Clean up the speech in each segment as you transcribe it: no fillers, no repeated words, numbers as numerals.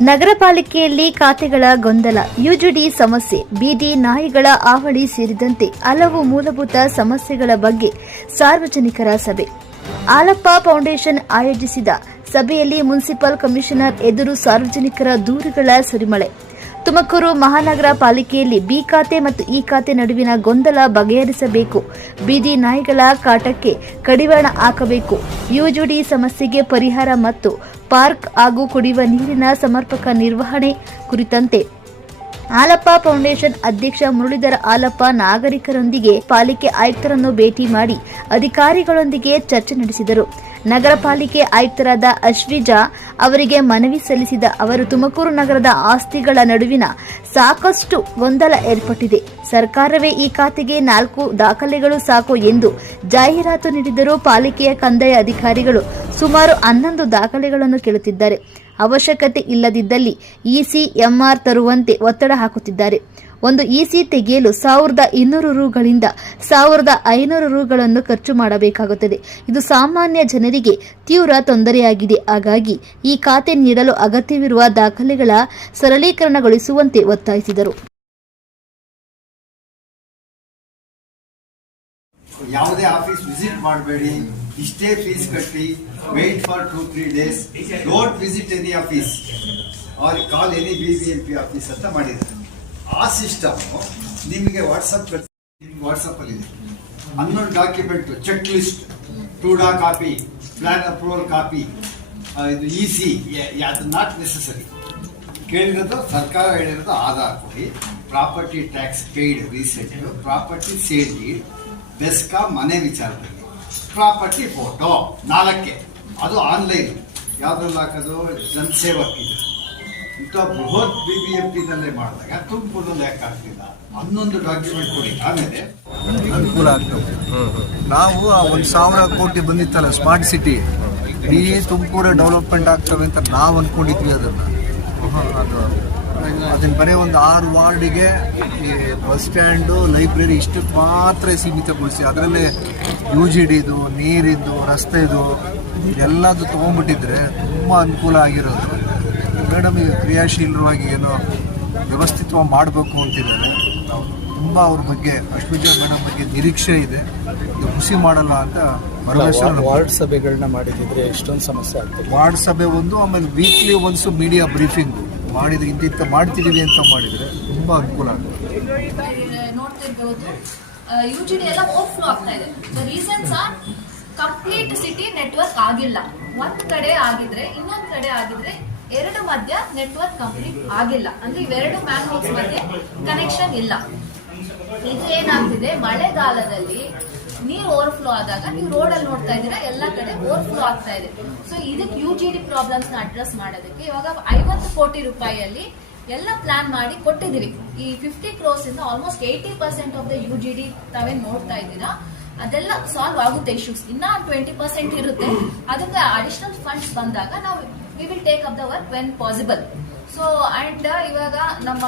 ನಗರ ಪಾಲಿಕೆಯಲ್ಲಿ ಖಾತೆಗಳ ಗೊಂದಲ, ಯುಜಿಡಿ ಸಮಸ್ಯೆ, ಬೀದಿ ನಾಯಿಗಳ ಹಾವಳಿ ಸೇರಿದಂತೆ ಹಲವು ಮೂಲಭೂತ ಸಮಸ್ಯೆಗಳ ಬಗ್ಗೆ ಸಾರ್ವಜನಿಕರ ಸಭೆ. ಹಾಲಪ್ಪ ಫೌಂಡೇಶನ್ ಆಯೋಜಿಸಿದ ಸಭೆಯಲ್ಲಿ ಮುನ್ಸಿಪಲ್ ಕಮಿಷನರ್ ಎದುರು ಸಾರ್ವಜನಿಕರ ದೂರುಗಳ ಸುರಿಮಳೆ. ತುಮಕೂರು ಮಹಾನಗರ ಪಾಲಿಕೆಯಲ್ಲಿ ಬಿ ಖಾತೆ ಮತ್ತು ಇ ಖಾತೆ ನಡುವಿನ ಗೊಂದಲ ಬಗೆಹರಿಸಬೇಕು. ಬೀದಿ ನಾಯಿಗಳ ಕಾಟಕ್ಕೆ ಕಡಿವಾಣ ಹಾಕಬೇಕು. ಯುಜಿಡಿ ಸಮಸ್ಯೆಗೆ ಪರಿಹಾರ ಮತ್ತು ಪಾರ್ಕ್ ಹಾಗೂ ಕುಡಿಯುವ ನೀರಿನ ಸಮರ್ಪಕ ನಿರ್ವಹಣೆ ಕುರಿತಂತೆ ಹಾಲಪ್ಪ ಫೌಂಡೇಶನ್ ಅಧ್ಯಕ್ಷ ಮುರಳೀಧರ ಹಾಲಪ್ಪ ನಾಗರಿಕರೊಂದಿಗೆ ಪಾಲಿಕೆ ಆಯುಕ್ತರನ್ನು ಭೇಟಿ ಮಾಡಿ ಅಧಿಕಾರಿಗಳೊಂದಿಗೆ ಚರ್ಚೆ ನಡೆಸಿದರು. ನಗರ ಪಾಲಿಕೆ ಆಯುಕ್ತರಾದ ಅಶ್ವಿಜಾ ಅವರಿಗೆ ಮನವಿ ಸಲ್ಲಿಸಿದ ಅವರು ತುಮಕೂರು ನಗರದ ಆಸ್ತಿಗಳ ನಡುವಿನ ಸಾಕಷ್ಟು ಗೊಂದಲ ಏರ್ಪಟ್ಟಿದೆ. ಸರ್ಕಾರವೇ ಈ ಖಾತೆಗೆ 4 ದಾಖಲೆಗಳು ಸಾಕು ಎಂದು ಜಾಹೀರಾತು ನೀಡಿದರೂ ಪಾಲಿಕೆಯ ಕಂದಾಯ ಅಧಿಕಾರಿಗಳು ಸುಮಾರು 11 ದಾಖಲೆಗಳನ್ನು ಕೇಳುತ್ತಿದ್ದಾರೆ. ಅವಶ್ಯಕತೆ ಇಲ್ಲದಿದ್ದಲ್ಲಿ ಇಸಿ ಎಂಆರ್ ತರುವಂತೆ ಒತ್ತಡ ಹಾಕುತ್ತಿದ್ದಾರೆ. ಒಂದು ಇಸಿ ತೆಗೆಯಲು 1200 ರುಗಳಿಂದ 1500 ರುಗಳನ್ನು ಖರ್ಚು ಮಾಡಬೇಕಾಗುತ್ತದೆ. ಇದು ಸಾಮಾನ್ಯ ಜನರಿಗೆ ತೀವ್ರ ತೊಂದರೆಯಾಗಿದೆ. ಹಾಗಾಗಿ ಈ ಖಾತೆ ನೀಡಲು ಅಗತ್ಯವಿರುವ ದಾಖಲೆಗಳ ಸರಳೀಕರಣಗೊಳಿಸುವಂತೆ ಒತ್ತಾಯಿಸಿದರು. ಯಾವುದೇ ಆಫೀಸ್ ವಿಸಿಟ್ ಮಾಡಬೇಡಿ, ಇಷ್ಟೇ ಫೀಸ್ ಕಟ್ಟಿ, wait for 2-3 days, don't visit any office or call any BBMP office ಅಂತ ಮಾಡಿದ್ದಾರೆ. ಆ ಸಿಸ್ಟಮ್ ನಿಮಗೆ ವಾಟ್ಸಪ್ ಅಲ್ಲಿ ಇದೆ. 11 document, check list, 2DA copy, plan approval copy, ಇದು ಇಸಿ, ಅದು ನಾಟ್ ನೆಸೆಸರಿ. ಕೇಳಿರೋದು ಸರ್ಕಾರ ಹೇಳಿರೋದು ಆಧಾರ್ ಕೊಡಿ, property tax paid recent, property sale deed, ಬೆಸ್ಕಾ ಮನೆ ವಿಚಾರದಲ್ಲಿ, ಪ್ರಾಪರ್ಟಿ ಫೋಟೋ 4, ಅದು ಆನ್ಲೈನ್. ಯಾವ್ದ್ರಲ್ಲಿ ಹಾಕೋದು? ಜನಸೇವಕ್ ಇದೆ. ಇಂಥ ಬೃಹತ್ BBMP ನಲ್ಲೇ ಮಾಡಿದಾಗ ತುಮಕೂರಲ್ಲಿ ಯಾಕೆ ಆಗ್ತಿಲ್ಲ? 11 ಡಾಕ್ಯುಮೆಂಟ್ ಕೊಡಿ, ಆಮೇಲೆ ಅನುಕೂಲ ಆಗ್ತದೆ. ನಾವು 1,000 ಕೋಟಿ ಬಂದಿತ್ತಲ್ಲ ಸ್ಮಾರ್ಟ್ ಸಿಟಿ, ಇಡೀ ತುಮಕೂರು ಡೆವಲಪ್ಮೆಂಟ್ ಆಗ್ತವೆ ಅಂತ ನಾವು ಅಂದ್ಕೊಂಡಿದ್ವಿ. ಅದನ್ನ ಬರೀ ಒಂದು 6 ವಾರ್ಡಿಗೆ ಈ ಬಸ್ ಸ್ಟ್ಯಾಂಡು, ಲೈಬ್ರರಿ ಇಷ್ಟಕ್ಕೆ ಮಾತ್ರ ಸೀಮಿತಗೊಳಿಸಿ ಅದರಲ್ಲೇ ಯುಜಿಡಿದು, ನೀರಿದ್ದು, ರಸ್ತೆದು ಇದೆಲ್ಲದು ತೊಗೊಂಡ್ಬಿಟ್ಟಿದ್ರೆ ತುಂಬ ಅನುಕೂಲ ಆಗಿರೋದು. ಮೇಡಮ್ ಈಗ ಕ್ರಿಯಾಶೀಲವಾಗಿ ಏನೋ ವ್ಯವಸ್ಥಿತವಾಗಿ ಮಾಡಬೇಕು ಅಂತಿದ್ದಾರೆ. ನಾವು ತುಂಬ ಅವ್ರ ಬಗ್ಗೆ, ಅಶ್ವಿಜಾ ಮೇಡಮ್ ಬಗ್ಗೆ ನಿರೀಕ್ಷೆ ಇದೆ. ಇದು ಹುಸಿ ಮಾಡಲ್ಲ ಅಂತ ಭರವಸೆ. ವಾರ್ಡ್ ಸಭೆಗಳನ್ನ ಮಾಡಿದ್ರೆ ಎಷ್ಟೊಂದು ಸಮಸ್ಯೆ ಆಗ್ತದೆ. ವಾರ್ಡ್ ಸಭೆ ಒಂದು, ಆಮೇಲೆ ವೀಕ್ಲಿ ಒನ್ಸು ಮೀಡಿಯಾ ಬ್ರೀಫಿಂಗ್ ಮಾಡಿದ್ರೆ ಇಂತಿಂತ ಮಾಡ್ತಿದೀವಿ ಅಂತ ಮಾಡಿದ್ರೆ ತುಂಬಾ ಅನುಕೂಲ ಆಗುತ್ತೆ. ನೋಡ್ತಿರ್ಬೋದು ಯುಜಿಡಿ ಎಲ್ಲ ಓವರ್ಫ್ಲೋ ಆಗ್ತಾ ಇದೆ. Reasons R complete city network ಆಗಿಲ್ಲ. ಒಂದ್ ಕಡೆ ಆಗಿದ್ರೆ ಇನ್ನೊಂದ್ ಕಡೆ ಆಗಿದ್ರೆ ಎರಡು ಮಧ್ಯ ನೆಟ್ವರ್ಕ್ ಕಂಪ್ಲೀಟ್ ಆಗಿಲ್ಲ. ಅಂದ್ರೆ ಇವೆರಡು ಮ್ಯಾನ್ ಹೋಲ್ಸ್ ಮಧ್ಯೆ ಕನೆಕ್ಷನ್ ಇಲ್ಲ. ಇದು ಏನಾಗ್ತಿದೆ, ಮಳೆಗಾಲದಲ್ಲಿ ನೀರು ಓವರ್ಫ್ಲೋ ಆದಾಗ ನೀವು ರೋಡ್ ಅಲ್ಲಿ ನೋಡ್ತಾ ಇದ್ದೀರಾ, ಎಲ್ಲಾ ಕಡೆ ಓವರ್ಫ್ಲೋ ಆಗ್ತಾ ಇದೆ. ಸೊ ಇದಕ್ಕೆ ಯುಜಿಡಿ ಪ್ರಾಬ್ಲಮ್ಸ್ ನ ಅಡ್ರೆಸ್ ಮಾಡೋದಕ್ಕೆ ಇವಾಗ 50 ಕೋಟಿ ರೂಪಾಯಿಯಲ್ಲಿ ಎಲ್ಲ ಪ್ಲಾನ್ ಮಾಡಿ ಕೊಟ್ಟಿದ್ದೀವಿ. ಈ 50 crores ಇಂದ ಆಲ್ಮೋಸ್ಟ್ 80% ಆಫ್ ದ ಯುಜಿಡಿ ತಾವೇನ್ ನೋಡ್ತಾ ಇದ್ದೀರಾ ಅದೆಲ್ಲ ಸಾಲ್ವ್ ಆಗುತ್ತೆ. ಇಶ್ಯೂಸ್ ಇನ್ನ 20% ಇರುತ್ತೆ. ಅದಕ್ಕೆ ಅಡಿಷನಲ್ ಫಂಡ್ಸ್ ಬಂದಾಗ ನಾವು we will take up the work when possible. So and ಇವಾಗ ನಮ್ಮ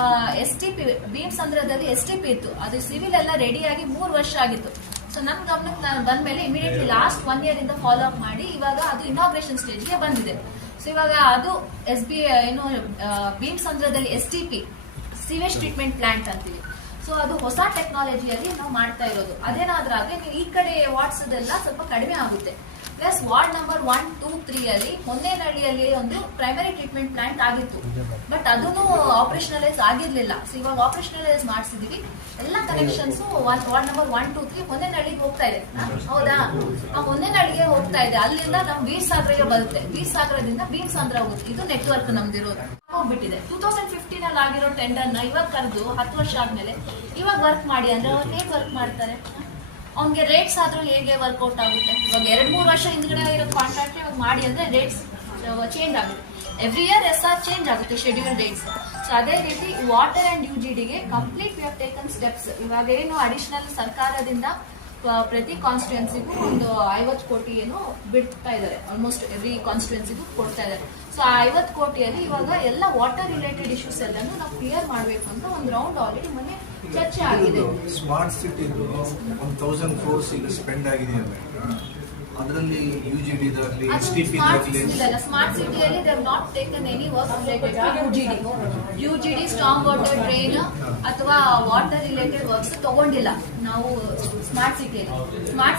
STP ಭೀಮಸಂದ್ರದಲ್ಲಿ STP ಇತ್ತು, ಅದು ಸಿವಿಲ್ ಎಲ್ಲ ರೆಡಿಯಾಗಿ 3 ವರ್ಷ ಆಗಿತ್ತು. ಸೊ ನನ್ನ ಗಮನಕ್ಕೆ ಬಂದ್ಮೇಲೆ ಇಮಿಡಿಯೇಟ್ಲಿ ಲಾಸ್ಟ್ 1 year ಇಂದ ಫಾಲೋ ಅಪ್ ಮಾಡಿ ಇವಾಗ ಅದು ಇನಾಗ್ರೇಷನ್ ಸ್ಟೇಜ್ಗೆ ಬಂದಿದೆ. ಸೊ ಇವಾಗ ಅದು ಏನು ಭೀಮಸಂದ್ರದಲ್ಲಿ STP ಸಿವೇಜ್ ಟ್ರೀಟ್ಮೆಂಟ್ ಪ್ಲಾಂಟ್ ಅಂತೀವಿ. ಸೊ ಅದು ಹೊಸ ಟೆಕ್ನಾಲಜಿಯಲ್ಲಿ ನಾವು ಮಾಡ್ತಾ ಇರೋದು. ಅದೇನಾದ್ರಾಗೆ ನೀವು ಈ ಕಡೆ ವಾರ್ಡ್ಸ್ ಅದೆಲ್ಲ ಸ್ವಲ್ಪ ಕಡಿಮೆ ಆಗುತ್ತೆ. ಪ್ಲಸ್ ವಾರ್ಡ್ ನಂಬರ್ 1, 2, 3 ಅಲ್ಲಿ ಹೊನ್ನೇನಹಳ್ಳಿಯಲ್ಲಿ ಒಂದು ಪ್ರೈಮರಿ ಟ್ರೀಟ್ಮೆಂಟ್ ಪ್ಲಾಂಟ್ ಆಗಿತ್ತು, ಬಟ್ ಅದನ್ನು ಆಪರೇಷನಲೈಸ್ ಆಗಿರ್ಲಿಲ್ಲ. ಸೊ ಇವಾಗ ಆಪರೇಷನಲೈಸ್ ಮಾಡಿಸಿದೀವಿ. ಎಲ್ಲ ಕನೆಕ್ಷನ್ಸ್ ವಾರ್ಡ್ ನಂಬರ್ 1, 2, 3 ಹೊನ್ನೇನಹಳ್ಳಿಗೆ ಹೋಗ್ತಾ ಇದೆ. ಹೌದಾ, ಆ ಹೊನ್ನೇನಹಳ್ಳಿಗೆ ಹೋಗ್ತಾ ಇದೆ. ಅಲ್ಲಿಂದ ನಮ್ ವೀರಸಾಗರಗೆ ಬರುತ್ತೆ, ವೀರಸಾಗರದಿಂದ ಭೀಮಸಂದ್ರ ಹೋಗುತ್ತೆ. ಇದು ನೆಟ್ವರ್ಕ್ ನಮ್ದಿರೋದು ಹೋಗ್ಬಿಟ್ಟಿದೆ. 2015 ಅಲ್ಲಿ ಆಗಿರೋ ಟೆಂಡರ್ ನ ಇವಾಗ ಕರೆದು 10 ವರ್ಷ ಆದ್ಮೇಲೆ ಇವಾಗ ವರ್ಕ್ ಮಾಡಿ ಅಂದ್ರೆ ಅವ್ರು ಹೇಗೆ ವರ್ಕ್ ಮಾಡ್ತಾರೆ? ಅವ್ನಿಗೆ ರೇಟ್ಸ್ ಆದ್ರೂ ಹೇಗೆ ವರ್ಕೌಟ್ ಆಗುತ್ತೆ? ಇವಾಗ 2-3 ವರ್ಷ ಹಿಂದ್ಗಡೆ ಇರೋ ಕಾಂಟ್ರಾಕ್ಟ್ ಇವಾಗ ಮಾಡಿ ಅಂದ್ರೆ ರೇಟ್ಸ್ ಚೇಂಜ್ ಆಗುತ್ತೆ. ಎವ್ರಿ ಇಯರ್ SR ಚೇಂಜ್ ಆಗುತ್ತೆ, ಶೆಡ್ಯೂಲ್ ಡೇಟ್ಸ್. ಸೊ ಅದೇ ರೀತಿ ವಾಟರ್ ಅಂಡ್ ಯುಜಿಡಿಗೆ complete we have taken steps. ಇವಾಗ ಏನು ಅಡಿಷನಲ್ ಸರ್ಕಾರದಿಂದ ಪ್ರತಿ ಕಾನ್ಸ್ಟಿಟ್ಯೂನ್ಸಿಗೂ ಒಂದು 50 ಕೋಟಿ ಏನು ಬಿಡ್ತಾ ಇದ್ದಾರೆ. ಆಲ್ಮೋಸ್ಟ್ ಎವ್ರಿ ಕಾನ್ಸ್ಟಿಟ್ಯೂನ್ಸಿಗೂ ಕೊಡ್ತಾ ಇದ್ದಾರೆ. ಸೊ ಆ 50 ಕೋಟಿಯಲ್ಲಿ ಇವಾಗ ಎಲ್ಲ ವಾಟರ್ ರಿಲೇಟೆಡ್ ಇಶ್ಯೂಸ್ ಎಲ್ಲಾನು ನಾವು ಕ್ಲಿಯರ್ ಮಾಡಬೇಕು ಅಂತ ಒಂದು ರೌಂಡ್ ಆಲ್ರೆಡಿ ಮೊನ್ನೆ ಚರ್ಚೆ ಆಗಿದೆ. ಸ್ಮಾರ್ಟ್ ಸಿಟಿ 1000 crores ಈಗ ಸ್ಪೆಂಡ್ ಆಗಿದೆ. ಅದರಲ್ಲಿ UGD ಇದಾಗಲಿ ಅದು STP ಇದಾಗಲಿ ಸ್ಮಾರ್ಟ್ ಸಿಟಿಯಲ್ಲಿ they have not taken any work related to UGD storm water drain ಅಥವಾ ವಾಟರ್ ರಿಲೇಟೆಡ್ ವರ್ಕ್ಸ್ ತಗೊಂಡಿಲ್ಲ ನಾವು ಸ್ಮಾರ್ಟ್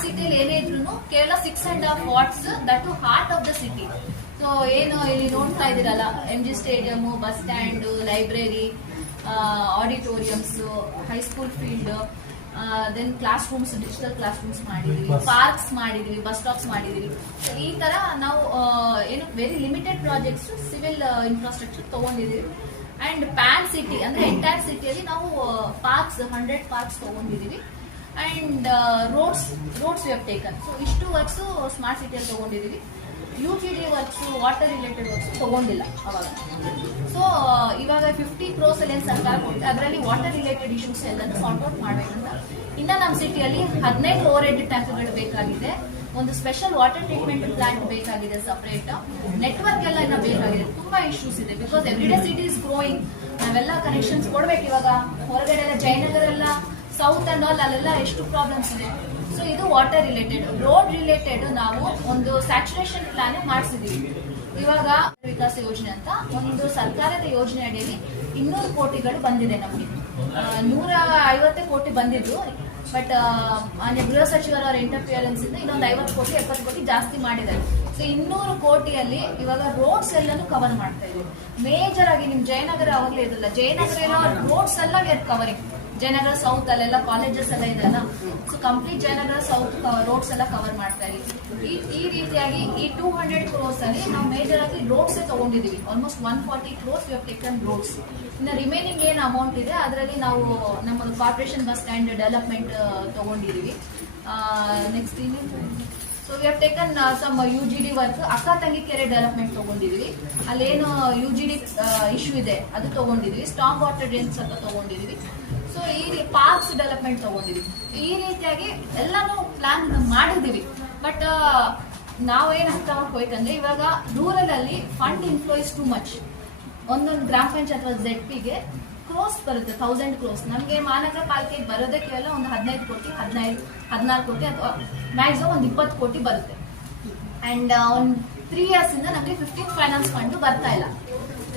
ಸಿಟಿಯಲ್ಲಿ ಏನೇ ಇದ್ರು ಕೇವಲ 6.5 what's that to heart of the city. So ಏನು ಇಲ್ಲಿ ನೋಡ್ತಾ ಇದ್ದೀರಲ್ಲ, MG stadium, bus stand, library, auditoriums, high school field, then classrooms, digital classrooms ಮಾಡಿದೀವಿ, ಪಾರ್ಕ್ಸ್ ಮಾಡಿದೀವಿ, ಬಸ್ ಸ್ಟಾಪ್ಸ್ ಮಾಡಿದೀವಿ. ಈ ತರ ನಾವು ಏನು very limited projects civil infrastructure ತಗೊಂಡಿದೀವಿ. ಅಂಡ್ ಪ್ಯಾನ್ ಸಿಟಿ ಅಂದ್ರೆ ಎಂಟೈರ್ ಸಿಟಿಯಲ್ಲಿ ನಾವು ಪಾರ್ಕ್ಸ್ 100 ಪಾರ್ಕ್ಸ್ ತಗೊಂಡಿದೀವಿ. And roads we have taken. So ಇಷ್ಟು ವರ್ಕ್ಸ್ ಸ್ಮಾರ್ಟ್ ಸಿಟಿಯಲ್ಲಿ ತಗೊಂಡಿದೀವಿ. UGD works, water related works ತಗೊಂಡಿಲ್ಲ ಅವಾಗ. ಸೊ ಇವಾಗ 50 crores ಅಲ್ಲಿ ಸರ್ಕಾರ ಕೊಟ್ಟು ಅದರಲ್ಲಿ ವಾಟರ್ ರಿಲೇಟೆಡ್ ಇಶ್ಯೂಸ್ ಎಲ್ಲ ಸಾರ್ಟ್ ಔಟ್ ಮಾಡ್ಬೇಕಂತ. ಇನ್ನ ನಮ್ಮ ಸಿಟಿಯಲ್ಲಿ 15 ಓವರ್ ಟ್ಯಾಂಕ್ಗಳು ಬೇಕಾಗಿದೆ, ಒಂದು ಸ್ಪೆಷಲ್ ವಾಟರ್ ಟ್ರೀಟ್ಮೆಂಟ್ ಪ್ಲಾಂಟ್ ಬೇಕಾಗಿದೆ ಸಪರೇಟ್, ನೆಟ್ವರ್ಕ್ ಎಲ್ಲ ಇನ್ನ ಬೇಕಾಗಿದೆ. ತುಂಬಾ ಇಶ್ಯೂಸ್ ಇದೆ because everyday city is growing. ನಾವೆಲ್ಲ ಕನೆಕ್ಷನ್ಸ್ ಕೊಡ್ಬೇಕು. ಇವಾಗ ಹೊರಗಡೆ ಎಲ್ಲ ಜಯನಗರ ಎಲ್ಲ ಸೌತ್ ಅಂಡ್ ಆಲ್ ಅಲ್ಲೆಲ್ಲ ಎಷ್ಟು ಪ್ರಾಬ್ಲಮ್ಸ್ ಇದೆ. ಸೊ ಇದು ವಾಟರ್ ರಿಲೇಟೆಡ್. ರೋಡ್ ರಿಲೇಟೆಡ್ ನಾವು ಒಂದು ಸ್ಯಾಚುರೇಷನ್ ಪ್ಲಾನ್ ಮಾಡಿಸಿದೀವಿ. ಇವಾಗ ವಿಕಾಸ ಯೋಜನೆ ಅಂತ ಒಂದು ಸರ್ಕಾರದ ಯೋಜನೆ ಅಡಿಯಲ್ಲಿ 200 ಕೋಟಿಗಳು ಬಂದಿದೆ ನಮಗೆ. 150 ಕೋಟಿ ಬಂದಿದ್ದು, ಬಟ್ ಮಾನ್ಯ ಗೃಹ ಸಚಿವರ ಇಂಟರ್ಫಿಯರೆನ್ಸ್ ಇಂದ ಇನ್ನೊಂದು 50 ಕೋಟಿ 70 ಕೋಟಿ ಜಾಸ್ತಿ ಮಾಡಿದ್ದಾರೆ. ಸೊ 200 ಕೋಟಿಯಲ್ಲಿ ಇವಾಗ ರೋಡ್ಸ್ ಎಲ್ಲಾನು ಕವರ್ ಮಾಡ್ತಾ ಇದ್ದೀವಿ. ಮೇಜರ್ ಆಗಿ ನಿಮ್ ಜಯನಗರ ಅವಾಗಲೇ ಇರಲ್ಲ, ಜಯನಗರ ಎಲ್ಲ ರೋಡ್ಸ್ ಎಲ್ಲ ಕವರಿಂಗ್. ಜಯನಗರ ಸೌತ್ ಅಲ್ಲೆಲ್ಲ ಕಾಲೇಜಸ್ ಎಲ್ಲ ಇದೆಲ್ಲ, so complete Jayanagar south roads ಎಲ್ಲ ಕವರ್ ಮಾಡ್ತಾ ಇದೀವಿ. ಈ ರೀತಿಯಾಗಿ ಈ 200 crores ಅಲ್ಲಿ ನಾವು ಮೇಜರ್ ಆಗಿ ರೋಡ್ಸ್ ತಗೊಂಡಿದೀವಿ. Almost 140 crores we have taken roads. ಇನ್ನು ರಿಮೈನಿಂಗ್ ಏನ್ ಅಮೌಂಟ್ ಇದೆ ಅದರಲ್ಲಿ ನಾವು ನಮ್ಮ ಕಾರ್ಪೊರೇಷನ್ ಬಸ್ ಸ್ಟ್ಯಾಂಡ್ ಡೆವಲಪ್ಮೆಂಟ್ ತಗೊಂಡಿದೀವಿ. Next so we have taken some UGD work. Akka Thangi ಕೆರೆ ಡೆವಲಪ್ಮೆಂಟ್ ತಗೊಂಡಿದೀವಿ. ಅಲ್ಲೇನು UGD ಇಶ್ಯೂ ಇದೆ ಅದು ತಗೊಂಡಿದೀವಿ. ಸ್ಟ್ರಾಂಗ್ ವಾಟರ್ ಡ್ರೈನ್ಸ್ ಅಂತ ತಗೊಂಡಿದೀವಿ. ಸೊ ಈ ಪಾರ್ಕ್ಸ್ ಡೆವಲಪ್ಮೆಂಟ್ ತಗೊಂಡಿದೀವಿ. ಈ ರೀತಿಯಾಗಿ ಎಲ್ಲಾನು ಪ್ಲಾನ್ ಮಾಡಿದೀವಿ. ಬಟ್ ನಾವೇನ್ ಅರ್ಥ ಮಾಡ್ಕೋಬೇಕಂದ್ರೆ ಇವಾಗ ರೂರಲ್ ಅಲ್ಲಿ fund inflow is too much. ಒಂದೊಂದು ಗ್ರಾಮ ಪಂಚಾಯತ್ ಅಥವಾ ZPಗೆ ಕ್ರೋಸ್ ಬರುತ್ತೆ, 1000 crores. ನಮಗೆ ಮಹಾನಗರ ಪಾಲಿಕೆಗೆ ಬರೋದೇ ಕೇವಲ ಒಂದು 15 ಕೋಟಿ, 14 ಕೋಟಿ ಅಥವಾ ಮ್ಯಾಕ್ಸಿಮಮ್ ಒಂದು 20 ಕೋಟಿ ಬರುತ್ತೆ. ಅಂಡ್ ಒಂದು 3 years ಇಂದ ನಮಗೆ 15th ಫೈನಾನ್ಸ್ ಫಂಡ್ ಬರ್ತಾ ಇಲ್ಲ.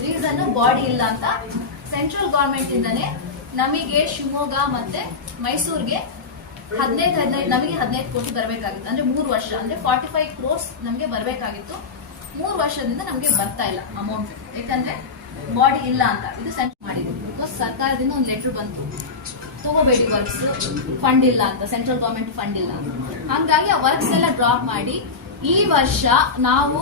ರೀಸನ್ ಬಾಡಿ ಇಲ್ಲ ಅಂತ. ಸೆಂಟ್ರಲ್ ಗವರ್ಮೆಂಟ್ ಇಂದಾನೆ ನಮಗೆ ಶಿವಮೊಗ್ಗ ಮತ್ತೆ ಮೈಸೂರಿಗೆ 15 ನಮಗೆ 15 ಕೋಟಿ ಬರಬೇಕಾಗಿತ್ತು. ಅಂದ್ರೆ 3 ವರ್ಷ, ಅಂದ್ರೆ 45 crores ನಮಗೆ ಬರಬೇಕಾಗಿತ್ತು. 3 ವರ್ಷದಿಂದ ನಮಗೆ ಬರ್ತಾ ಇಲ್ಲ ಅಮೌಂಟ್, ಯಾಕಂದ್ರೆ ಬಾಡಿ ಇಲ್ಲ ಅಂತ. ಇದು ಸೆಂಟ್ರಲ್ ಮಾಡಿದ್ವಿ ಬಿಕಾಸ್ ಸರ್ಕಾರದಿಂದ ಒಂದು ಲೆಟರ್ ಬಂತು, ತಗೋಬೇಡಿ ವರ್ಕ್ಸ್, ಫಂಡ್ ಇಲ್ಲ ಅಂತ, ಸೆಂಟ್ರಲ್ ಗವರ್ಮೆಂಟ್ ಫಂಡ್ ಇಲ್ಲ. ಹಂಗಾಗಿ ಆ ವರ್ಕ್ಸ್ ಎಲ್ಲ ಡ್ರಾಪ್ ಮಾಡಿ ಈ ವರ್ಷ ನಾವು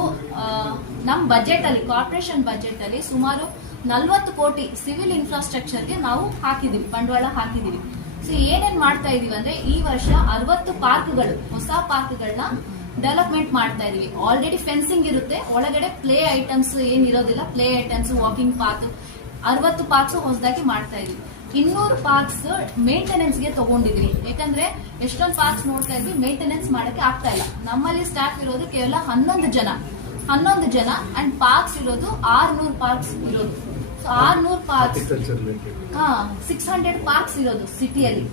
ನಮ್ಮ ಬಜೆಟ್ ಅಲ್ಲಿ, ಕಾರ್ಪೊರೇಷನ್ ಬಜೆಟ್ ಅಲ್ಲಿ ಸುಮಾರು 40 ಕೋಟಿ ಸಿವಿಲ್ ಇನ್ಫ್ರಾಸ್ಟ್ರಕ್ಚರ್ಗೆ ನಾವು ಹಾಕಿದೀವಿ, ಬಂಡವಾಳ ಹಾಕಿದೀವಿ. ಸೊ ಏನೇನ್ ಮಾಡ್ತಾ ಇದೀವಿ ಅಂದ್ರೆ ಈ ವರ್ಷ 60 ಪಾರ್ಕ್ಗಳು, ಹೊಸ ಪಾರ್ಕ್ಗಳನ್ನ ಡೆವಲಪ್ಮೆಂಟ್ ಮಾಡ್ತಾ ಇದೀವಿ. ಆಲ್ರೆಡಿ ಫೆನ್ಸಿಂಗ್ ಇರುತ್ತೆ, ಒಳಗಡೆ ಪ್ಲೇ ಐಟಮ್ಸ್ ಏನಿರೋದಿಲ್ಲ, play items, walking park, 60 parks ಹೊಸದಾಗಿ ಮಾಡ್ತಾ ಇದೀವಿ. 200 ಪಾರ್ಕ್ಸ್ ಮೇಂಟೆನೆನ್ಸ್ ಗೆ ತಗೊಂಡಿದ್ವಿ. ಯಾಕಂದ್ರೆ ಎಷ್ಟೊಂದು ಪಾರ್ಕ್ಸ್ ನೋಡ್ತಾ ಇದ್ವಿ, ಮೇಂಟೆನೆನ್ಸ್ ಮಾಡಕ್ಕೆ ಆಗ್ತಾ ಇಲ್ಲ. ನಮ್ಮಲ್ಲಿ ಸ್ಟಾಫ್ ಇರೋದು ಕೇವಲ 11 ಜನ ಅಂಡ್ ಪಾರ್ಕ್ಸ್ ಇರೋದು 600 ಪಾರ್ಕ್ಸ್ ಇರೋದು. ಸೊ 600 ಪಾರ್ಕ್ಸ್, 600 ಪಾರ್ಕ್ಸ್ ಇರೋದು ಸಿಟಿಯಲ್ಲಿ.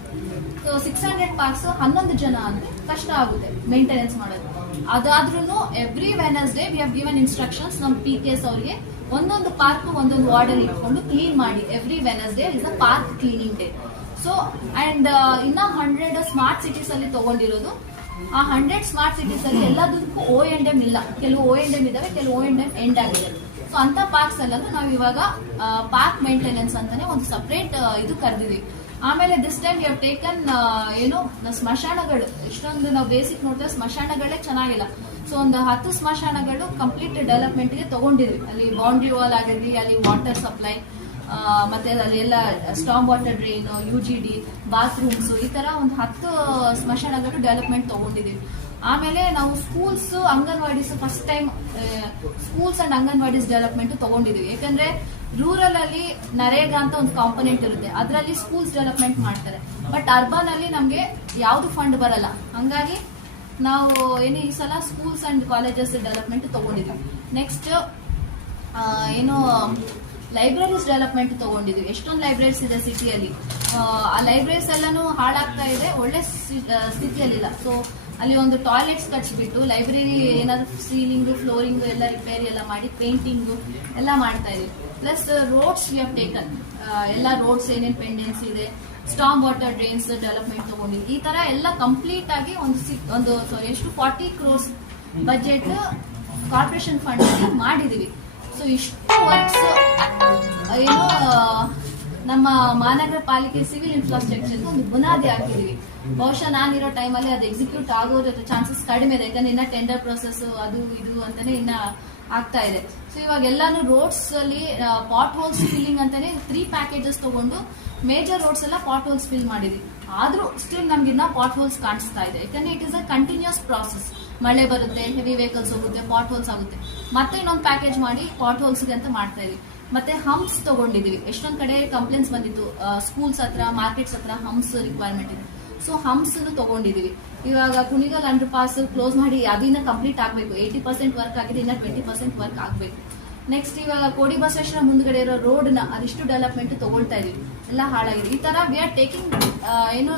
ಸೊ 600 ಪಾರ್ಕ್ಸ್ 11 ಜನ ಅಂದ್ರೆ ಕಷ್ಟ ಆಗುತ್ತೆ ಮೇಂಟೆನೆನ್ಸ್ ಮಾಡೋದು. ಅದಾದ್ರೂ every Wednesday we have given instructions ನಮ್ಮ PKs ಅವ್ರಿಗೆ, ಒಂದೊಂದು ಪಾರ್ಕ್ ಒಂದೊಂದು ವಾರ್ಡ್ ಅಲ್ಲಿ ಇಟ್ಕೊಂಡು ಕ್ಲೀನ್ ಮಾಡಿ. Every Wednesday is a park cleaning day. So and ಇನ್ನ 100 ಸ್ಮಾರ್ಟ್ ಸಿಟೀಸ್ ಅಲ್ಲಿ ತಗೊಂಡಿರೋದು. ಆ 100 ಸ್ಮಾರ್ಟ್ ಸಿಟೀಸ್ ಅಲ್ಲಿ ಎಲ್ಲದಕ್ಕೂ O&M ಇಲ್ಲ. ಕೆಲವು O&M ಇದಾವೆ, ಕೆಲವು O&M ಎಂಡ್ ಆಗಿದೆ. ಸೊ ಅಂತ ಪಾರ್ಕ್ಸ್ ಎಲ್ಲರೂ ನಾವು ಇವಾಗ ಪಾರ್ಕ್ ಮೇಂಟೆನೆನ್ಸ್ ಅಂತಾನೆ ಒಂದು ಸಪರೇಟ್ ಇದು ಕರೆದಿದ್ವಿ. ಆಮೇಲೆ this time you have taken ಏನು ಸ್ಮಶಾನಗಳು. ಇಷ್ಟೊಂದು ನಾವು ಬೇಸಿಕ್ ನೋಡಿದ್ರೆ ಸ್ಮಶಾನಗಳೇ ಚೆನ್ನಾಗಿಲ್ಲ. ಸೊ ಒಂದು 10 ಸ್ಮಶಾನಗಳು ಕಂಪ್ಲೀಟ್ ಡೆವಲಪ್ಮೆಂಟ್ ಗೆ ತಗೊಂಡಿದ್ವಿ. ಅಲ್ಲಿ ಬೌಂಡ್ರಿ ವಾಲ್ ಆಗಿರ್ಲಿ, ಅಲ್ಲಿ ವಾಟರ್ ಸಪ್ಲೈ, ಮತ್ತೆ ಅಲ್ಲಿ ಎಲ್ಲ storm water drain, UGD, bathrooms, ಈ ತರ ಒಂದು 10 ಸ್ಮಶಾನಗಳು ಡೆವಲಪ್ಮೆಂಟ್ ತಗೊಂಡಿದೀವಿ. ಆಮೇಲೆ ನಾವು schools, anganwadis first time schools and anganwadis development ತಗೊಂಡಿದೀವಿ. ಯಾಕಂದ್ರೆ ರೂರಲ್ ಅಲ್ಲಿ ನರೇಗಾ ಅಂತ ಒಂದು ಕಾಂಪೊನೆಂಟ್ ಇರುತ್ತೆ, ಅದರಲ್ಲಿ ಸ್ಕೂಲ್ಸ್ ಡೆವಲಪ್ಮೆಂಟ್ ಮಾಡ್ತಾರೆ. ಬಟ್ ಅರ್ಬನ್ ಅಲ್ಲಿ ನಮ್ಗೆ ಯಾವ್ದು ಫಂಡ್ ಬರಲ್ಲ. ಹಂಗಾಗಿ ನಾವು ಏನು ಈ ಸಲ ಸ್ಕೂಲ್ಸ್ ಅಂಡ್ ಕಾಲೇಜಸ್ ಡೆವಲಪ್ಮೆಂಟ್ ತಗೊಂಡಿದ್ವಿ. ನೆಕ್ಸ್ಟ್ ಏನು ಲೈಬ್ರರೀಸ್ ಡೆವಲಪ್ಮೆಂಟ್ ತಗೊಂಡಿದ್ವಿ. ಎಷ್ಟೊಂದು ಲೈಬ್ರರೀಸ್ ಇದೆ ಸಿಟಿಯಲ್ಲಿ. ಆ ಲೈಬ್ರರೀಸ್ ಎಲ್ಲಾನು ಹಾಳಾಗ್ತಾ ಇದೆ, ಒಳ್ಳೆ ಸ್ಥಿತಿಯಲ್ಲಿಲ್ಲ. ಸೊ ಅಲ್ಲಿ ಒಂದು ಟಾಯ್ಲೆಟ್ಸ್ ಕಟ್ಸ್ಬಿಟ್ಟು ಲೈಬ್ರರಿ ಏನಾದ್ರು ಸೀಲಿಂಗ್ ಫ್ಲೋರಿಂಗ್ ಎಲ್ಲ ರಿಪೇರಿ ಎಲ್ಲ ಮಾಡಿ ಪೇಂಟಿಂಗ್ ಎಲ್ಲ ಮಾಡ್ತಾ ಇದೀವಿ. Plus roads we have taken, ಎಲ್ಲ ರೋಡ್ಸ್ ಏನೇನು ಪೆಂಡೆನ್ಸ್ ಇದೆ, ಸ್ಟಾಮ್ ವಾಟರ್ ಡ್ರೈನ್ಸ್ ಡೆವಲಪ್ಮೆಂಟ್ ತಗೊಂಡಿದ್ವಿ. ಈ ತರ ಎಲ್ಲ ಕಂಪ್ಲೀಟ್ ಆಗಿ ಒಂದು 40 crores ಬಜೆಟ್ ಕಾರ್ಪೊರೇಷನ್ ಫಂಡ್ ಮಾಡಿದೀವಿ. ಸೊ ಇಷ್ಟು ವರ್ಕ್ಸ್ ಏನೋ ನಮ್ಮ ಮಹಾನಗರ ಪಾಲಿಕೆ ಸಿವಿಲ್ ಇನ್ಫ್ರಾಸ್ಟ್ರಕ್ಚರ್ ಒಂದು ಬುನಾದಿ ಹಾಕಿದೀವಿ. ಬಹುಶಃ ನಾನಿರೋ ಟೈಮಲ್ಲಿ ಅದು ಎಕ್ಸಿಕ್ಯೂಟ್ ಆಗೋದ್ರ ಚಾನ್ಸಸ್ ಕಡಿಮೆ ಇದೆ, ಯಾಕಂದ್ರೆ ಇನ್ನ ಟೆಂಡರ್ ಪ್ರೊಸೆಸ್ ಅದು ಇದು ಅಂತಾನೆ ಇನ್ನ ಆಗ್ತಾ ಇದೆ. ಸೊ ಇವಾಗ ಎಲ್ಲಾನು ರೋಡ್ಸ್ ಅಲ್ಲಿ ಪಾಟ್ ಹೋಲ್ಸ್ ಫಿಲ್ಲಿಂಗ್ ಅಂತಾನೆ 3 packages ತಗೊಂಡು ಮೇಜರ್ ರೋಡ್ಸ್ ಎಲ್ಲ ಪಾಟ್ ಹೋಲ್ಸ್ ಫಿಲ್ ಮಾಡಿದ್ವಿ. ಆದ್ರೂ ಸ್ಟಿಲ್ ನಮ್ಗೆ ಇನ್ನ ಪಾಟ್ ಹೋಲ್ಸ್ ಕಾಣಿಸ್ತಾ ಇದೆ, ಯಾಕಂದ್ರೆ it is a continuous process. ಮಳೆ ಬರುತ್ತೆ, ಹೆವಿ ವೆಹಿಕಲ್ಸ್ ಹೋಗುತ್ತೆ, ಪಾಟ್ ಹೋಲ್ಸ್ ಆಗುತ್ತೆ, ಮತ್ತೆ ಇನ್ನೊಂದು ಪ್ಯಾಕೇಜ್ ಮಾಡಿ ಪಾಟ್ ಹೋಲ್ಸ್ಗೆ ಅಂತ ಮಾಡ್ತಾ ಇದೀವಿ. ಮತ್ತೆ ಹಂಪ್ಸ್ ತಗೊಂಡಿದೀವಿ. ಎಷ್ಟೊಂದ್ ಕಡೆ ಕಂಪ್ಲೇಂಟ್ಸ್ ಬಂದಿತ್ತು, ಸ್ಕೂಲ್ಸ್ ಹತ್ರ ಮಾರ್ಕೆಟ್ಸ್ ಹತ್ರ ಹಂಪ್ಸ್ ರಿಕ್ವೈರ್ಮೆಂಟ್ ಇದೆ. ಸೊ ಹಂಪ್ಸ್ ತಗೊಂಡಿದೀವಿ. ಇವಾಗ ಕುಣಿಗಲ್ ಅಂಡರ್ ಪಾಸ್ ಕ್ಲೋಸ್ ಮಾಡಿ ಅದನ್ನ ಕಂಪ್ಲೀಟ್ ಆಗ್ಬೇಕು. 80% ವರ್ಕ್ ಆಗಿದೆ, ಇನ್ನ 20% ವರ್ಕ್ ಆಗ್ಬೇಕು. ನೆಕ್ಸ್ಟ್ ಇವಾಗ ಕೋಡಿ ಬಸವೇಶ್ವರ ಮುಂದ್ಗಡೆ ಇರೋ ರೋಡ್ ನ ಅದಿಷ್ಟು ಡೆವಲಪ್ಮೆಂಟ್ ತಗೊಳ್ತಾ ಇದೀವಿ, ಎಲ್ಲ ಹಾಳಾಗಿದೆ. ಈ ತರ ವಿ ಆರ್ ಟೇಕಿಂಗ್ ಏನು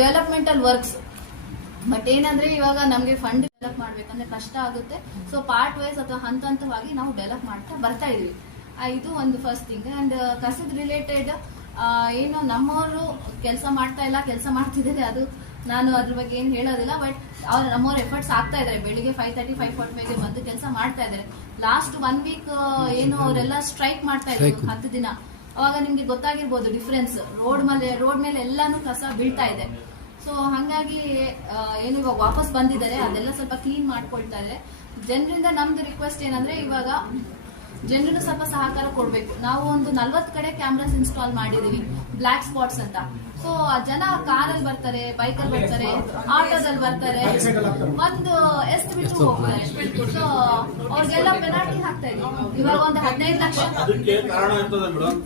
ಡೆವಲಪ್ಮೆಂಟಲ್ ವರ್ಕ್ಸ್. ಬಟ್ ಏನಂದ್ರೆ ಇವಾಗ ನಮ್ಗೆ ಫಂಡ್ ಡೆವಲಪ್ ಮಾಡ್ಬೇಕಂದ್ರೆ ಕಷ್ಟ ಆಗುತ್ತೆ. ಸೊ ಪಾರ್ಟ್ ವೈಸ್ ಅಥವಾ ಹಂತವಾಗಿ ನಾವು ಡೆವಲಪ್ ಮಾಡ್ತಾ ಬರ್ತಾ ಇದೀವಿ. ಇದು ಒಂದು ಫಸ್ಟ್ ಥಿಂಗ್. ಅಂಡ್ ಕಸದ ರಿಲೇಟೆಡ್ ಏನು ನಮ್ಮವರು ಕೆಲಸ ಮಾಡ್ತಾ ಇಲ್ಲ, ಕೆಲಸ ಮಾಡ್ತಿದ್ದಾರೆ, ಅದು ನಾನು ಅದ್ರ ಬಗ್ಗೆ ಏನು ಹೇಳೋದಿಲ್ಲ. ಬಟ್ ನಮ್ಮವ್ರ ಎಫರ್ಟ್ಸ್ ಆಗ್ತಾ ಇದಾರೆ. ಬೆಳಿಗ್ಗೆ 5:30 5:45 ಬಂದು ಕೆಲಸ ಮಾಡ್ತಾ ಇದಾರೆ. ಲಾಸ್ಟ್ 1 week ಏನು ಅವರೆಲ್ಲ ಸ್ಟ್ರೈಕ್ ಮಾಡ್ತಾ ಇದ್ರು 10 ದಿನ. ಅವಾಗ ನಿಮ್ಗೆ ಗೊತ್ತಾಗಿರ್ಬೋದು ಡಿಫ್ರೆನ್ಸ್. ರೋಡ್ ಮೇಲೆ ಎಲ್ಲಾನು ಕಸ ಬೀಳ್ತಾ ಇದೆ. ಸೊ ಹಂಗಾಗಿ ಏನು ಇವಾಗ ವಾಪಸ್ ಬಂದಿದ್ದಾರೆ, ಅದೆಲ್ಲ ಸ್ವಲ್ಪ ಕ್ಲೀನ್ ಮಾಡ್ಕೊಳ್ತಾ ಇದೆ. ಜನರಿಂದ ನಮ್ದು ರಿಕ್ವೆಸ್ಟ್ ಏನಂದ್ರೆ ಇವಾಗ ಜನರು ಸ್ವಲ್ಪ ಸಹಕಾರ ಕೊಡ್ಬೇಕು. ನಾವು ಒಂದು 40 ಕಡೆ ಕ್ಯಾಮ್ರಾಸ್ ಇನ್ಸ್ಟಾಲ್ ಮಾಡಿದೀವಿ, ಬ್ಲಾಕ್ ಸ್ಪಾಟ್ಸ್ ಅಂತ. ಸೊ ಜನ ಕಾರಲ್ಲಿ ಬರ್ತಾರೆ, ಬೈಕಲ್ಲಿ ಬರ್ತಾರೆ, ಆಟೋದಲ್ಲಿ ಬರ್ತಾರೆ, ಒಂದು ಎಷ್ಟು ಬಿಟ್ಟು ಹೋಗ್ತಾರೆ. ಸೊ ಅವ್ರಿಗೆಲ್ಲ ಪೆನಾಲ್ಟಿ ಹಾಕ್ತಾ ಇದೀವಿ. ಇವಾಗ ಒಂದು 15 ಲಕ್ಷ. ಅದಕ್ಕೆ ಕಾರಣ ಇರ್ತದೆ ಮೇಡಮ್,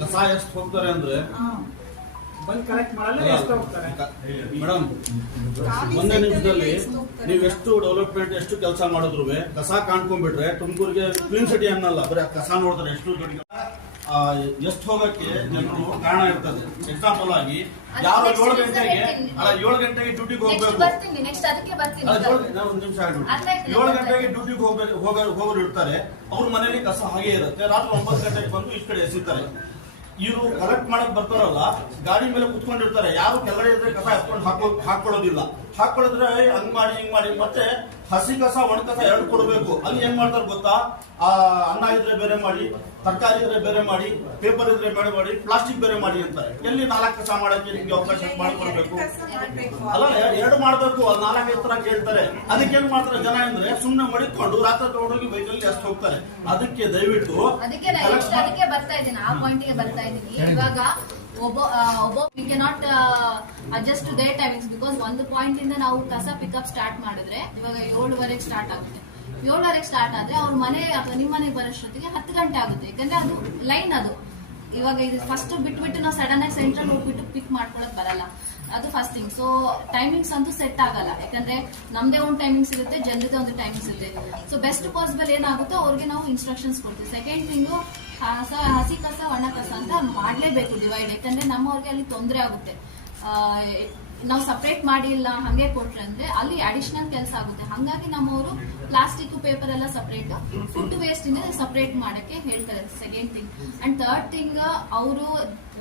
ಕಸ ಎಷ್ಟು ಹೋಗ್ತಾರೆ ಅಂದ್ರೆ ಮೇಡಮ್, ಒಂದೇ ನಿಮಿಷದಲ್ಲಿ ನೀವು ಎಷ್ಟು ಡೆವಲಪ್ಮೆಂಟ್ ಎಷ್ಟು ಕೆಲಸ ಮಾಡಿದ್ರು ಕಸ ಕಾಣ್ಕೊಂಡ್ಬಿಟ್ರೆ ತುಮಕೂರಿಗೆ ಕ್ಲೀನ್ ಸಿಟಿ ಅನ್ನಲ್ಲ, ಬರೀ ಕಸ ನೋಡ್ತಾರೆ. ಎಷ್ಟು ಹೋಗಕ್ಕೆ ಜನರು ಕಾರಣ ಇರ್ತದೆ. ಎಕ್ಸಾಂಪಲ್ ಆಗಿ ಯಾವ 7 ಗಂಟೆಗೆ ಡ್ಯೂಟಿಗೆ ಹೋಗ್ಬೇಕು, ಒಂದು ನಿಮಿಷ ಆಗಿ 7 ಗಂಟೆಗೆ ಡ್ಯೂಟಿಗೆ ಹೋಗೋರು ಇರ್ತಾರೆ. ಅವ್ರ ಮನೇಲಿ ಕಸ ಹಾಗೆ ಇರುತ್ತೆ. ರಾತ್ರಿ 9 ಗಂಟೆಗೆ ಬಂದು ಈ ಕಡೆ ಎಸಿತಾರೆ. ಇವರು ಕಲೆಕ್ಟ್ ಮಾಡಕ್ ಬರ್ತಾರಲ್ಲ, ಗಾಡಿ ಮೇಲೆ ಕುತ್ಕೊಂಡಿರ್ತಾರೆ. ಯಾರು ಕೆಳಗಡೆ ಇದ್ರೆ ಕಸ ಎತ್ಕೊಂಡು ಹಾಕೊಳ್ಳೋದಿಲ್ಲ. ಹಾಕೊಳ್ಳಿದ್ರೆ ಹಂಗ್ ಮಾಡಿ ಹಿಂಗ್ ಮಾಡಿ, ಮತ್ತೆ ಹಸಿ ಕಸ ಒಣ ಕಸ 2 ಕೊಡ್ಬೇಕು. ಅಲ್ಲಿ ಏನ್ ಮಾಡ್ತಾರೆ ಗೊತ್ತಾ, ಅನ್ನ ಇದ್ರೆ ಬೇರೆ ಮಾಡಿ, ತರಕಾರಿ ಇದ್ರೆ ಬೇರೆ ಮಾಡಿ, ಪೇಪರ್ ಇದ್ರೆ ಬೇರೆ ಮಾಡಿ, ಪ್ಲಾಸ್ಟಿಕ್ ಬೇರೆ ಮಾಡಿ ಅಂತಾರೆ. ಎಲ್ಲಿ 4 ಕಸ ಮಾಡಕ್ಕೆ ನಿಮ್ಗೆ ಅವಕಾಶ ಮಾಡ್ಕೊಡ್ಬೇಕು? ಅಲ್ಲ, 2 ಮಾಡ್ಬೇಕು. 4-5 ತರ ಕೇಳ್ತಾರೆ. ಅದಕ್ಕೆ ಏನ್ ಮಾಡ್ತಾರೆ ಜನ ಅಂದ್ರೆ ಸುಮ್ನೆ ಮಡಿಕೊಂಡು ರಾತ್ರಿ ತಗೊಂಡೋಗಿ ಬೈಕಲ್ಲಿ ಎಷ್ಟು ಹೋಗ್ತಾರೆ. ಅದಕ್ಕೆ ದಯವಿಟ್ಟು ಅದಕ್ಕೆ ಬರ್ತಾ ಇದ್ದೀನಿ, ಆ ಪಾಯಿಂಟ್ಗೆ ಬರ್ತಾ ಇದ್ದೀನಿ. ಇವಾಗ ಒಬ್ಬ we cannot adjust to there timings. Because ಒಂದು ಪಾಯಿಂಟ್ ಇಂದ ನಾವು ಕಸ ಪಿಕಪ್ ಸ್ಟಾರ್ಟ್ ಮಾಡಿದ್ರೆ ಇವಾಗ 7:30 ಸ್ಟಾರ್ಟ್ ಆಗುತ್ತೆ. 7:30 ಸ್ಟಾರ್ಟ್ ಆದ್ರೆ ಅವ್ರ ಮನೆ ಅಥವಾ ನಿಮ್ಮ ಮನೆಗೆ ಬರೋಷ್ಟೊತ್ತಿಗೆ 10 ಗಂಟೆ ಆಗುತ್ತೆ. ಯಾಕಂದ್ರೆ ಅದು ಲೈನ್. ಅದು ಇವಾಗ ಇದು ಫಸ್ಟ್ ಬಿಟ್ಬಿಟ್ಟು ನಾವು ಸಡನ್ ಆಗಿ ಸೆಂಟ್ರಲ್ ಹೋಗ್ಬಿಟ್ಟು ಪಿಕ್ ಮಾಡ್ಕೊಳಕ್ ಬರಲ್ಲ. ಅದು ಫಸ್ಟ್ ಥಿಂಗ್. ಸೊ ಟೈಮಿಂಗ್ಸ್ ಅಂತೂ ಸೆಟ್ ಆಗಲ್ಲ, ಯಾಕಂದ್ರೆ ನಮ್ದೇ ಒಂದು ಟೈಮಿಂಗ್ಸ್ ಇರುತ್ತೆ, ಜನರದೇ ಒಂದು ಟೈಮಿಂಗ್ಸ್ ಇರುತ್ತೆ. ಸೊ ಬೆಸ್ಟ್ ಪಾಸಿಬಲ್ ಏನಾಗುತ್ತೋ ಅವ್ರಿಗೆ ನಾವು ಇನ್ಸ್ಟ್ರಕ್ಷನ್ಸ್ ಕೊಡ್ತೀವಿ. ಸೆಕೆಂಡ್ ಥಿಂಗು, ಹಸಿ ಕಸ ಒಣ ಕಸ ಅಂತ ಮಾಡ್ಲೇಬೇಕು ಡಿವೈಡ್. ಯಾಕಂದ್ರೆ ನಮ್ಮವ್ರಿಗೆ ಅಲ್ಲಿ ತೊಂದರೆ ಆಗುತ್ತೆ. ನಾವು ಸಪ್ರೇಟ್ ಮಾಡಿಲ್ಲ ಹಂಗೆ ಕೊಟ್ರೆ ಅಂದ್ರೆ ಅಲ್ಲಿ ಅಡಿಷನಲ್ ಕೆಲಸ ಆಗುತ್ತೆ. ಹಂಗಾಗಿ ನಮ್ಮವರು ಪ್ಲಾಸ್ಟಿಕ್ ಪೇಪರ್ ಎಲ್ಲ ಸಪ್ರೇಟ್, ಫುಡ್ ವೇಸ್ಟ್ ಇಂದ ಸಪ್ರೇಟ್ ಮಾಡಕ್ಕೆ ಹೇಳ್ತಾರೆ. Second thing. And third thing, ಅವರು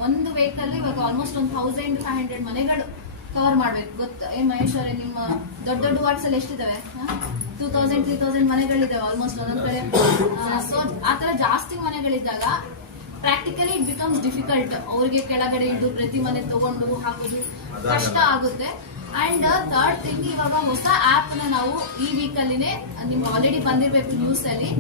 ಒಂದು ವೆಹಿಕಲ್ ಇವಾಗ ಆಲ್ಮೋಸ್ಟ್ 1500 ಮನೆಗಳು ಕವರ್ ಮಾಡ್ಬೇಕು. ಏನ್ ಮಹೇಶ್ ಅವರೇ, ನಿಮ್ಮ ದೊಡ್ಡ ದೊಡ್ಡ ವಾರ್ಡ್ಸ್ ಅಲ್ಲಿ ಎಷ್ಟಿದಾವೆ? 2000-3000 ಮನೆಗಳಿದಾವೆ ಆಲ್ಮೋಸ್ಟ್ ಒಂದೊಂದ್ ಕಡೆ. ಸೊ ಆತರ ಜಾಸ್ತಿ ಮನೆಗಳಿದ್ದಾಗ ಪ್ರಾಕ್ಟಿಕಲಿ ಇಟ್ ಬಿಕಮ್ಸ್ ಡಿಫಿಕಲ್ಟ್. ಅವ್ರಿಗೆ ಕೆಳಗಡೆ ಇದ್ದು ಪ್ರತಿ ಮನೆ ತಗೊಂಡು ಹಾಕೋದು ಕಷ್ಟ ಆಗುತ್ತೆ. ಅಂಡ್ ಥರ್ಡ್ ಥಿಂಗ್, ಇವಾಗ ಹೊಸ ಆಪ್ ನ ನಾವು ಈ ವೀಕ್ ಅಲ್ಲಿನೇ ನಿಮ್ಗೆ ಆಲ್ರೆಡಿ ಬಂದಿರ್ಬೇಕು ನ್ಯೂಸ್ ಅಲ್ಲಿ,